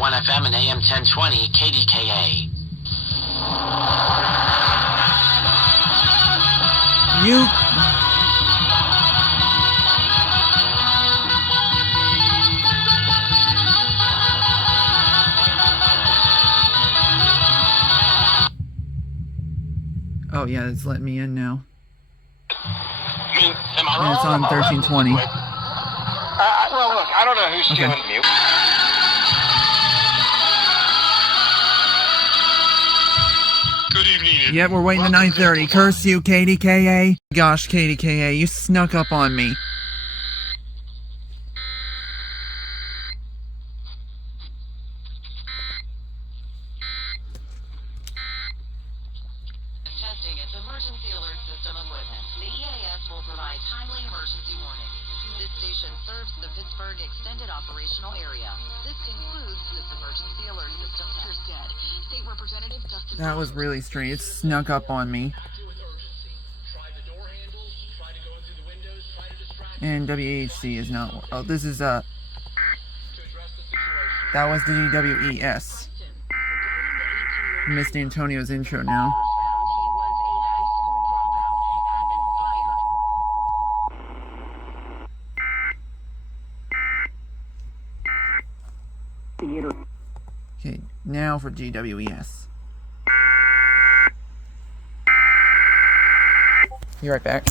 1 FM and AM 1020 KDKA. You... Oh yeah, it's letting me in now. Am I wrong? And it's on 1320. Well, look, I don't know who's stealing from you. Good evening. Yep, we're waiting to 9:30. Curse you, KDKA. Gosh, KDKA, you snuck up on me. Testing its emergency alert system equipment. The EAS will provide timely emergency warning. This station serves the Pittsburgh Extended Operational Area. This concludes this emergency alert system test. State Representative Dustin. That was really strange. It snuck up on me. And WHC is not... Oh, this is, that was the WES. Missed Antonio's intro now. Okay, now for GWES. Be right back.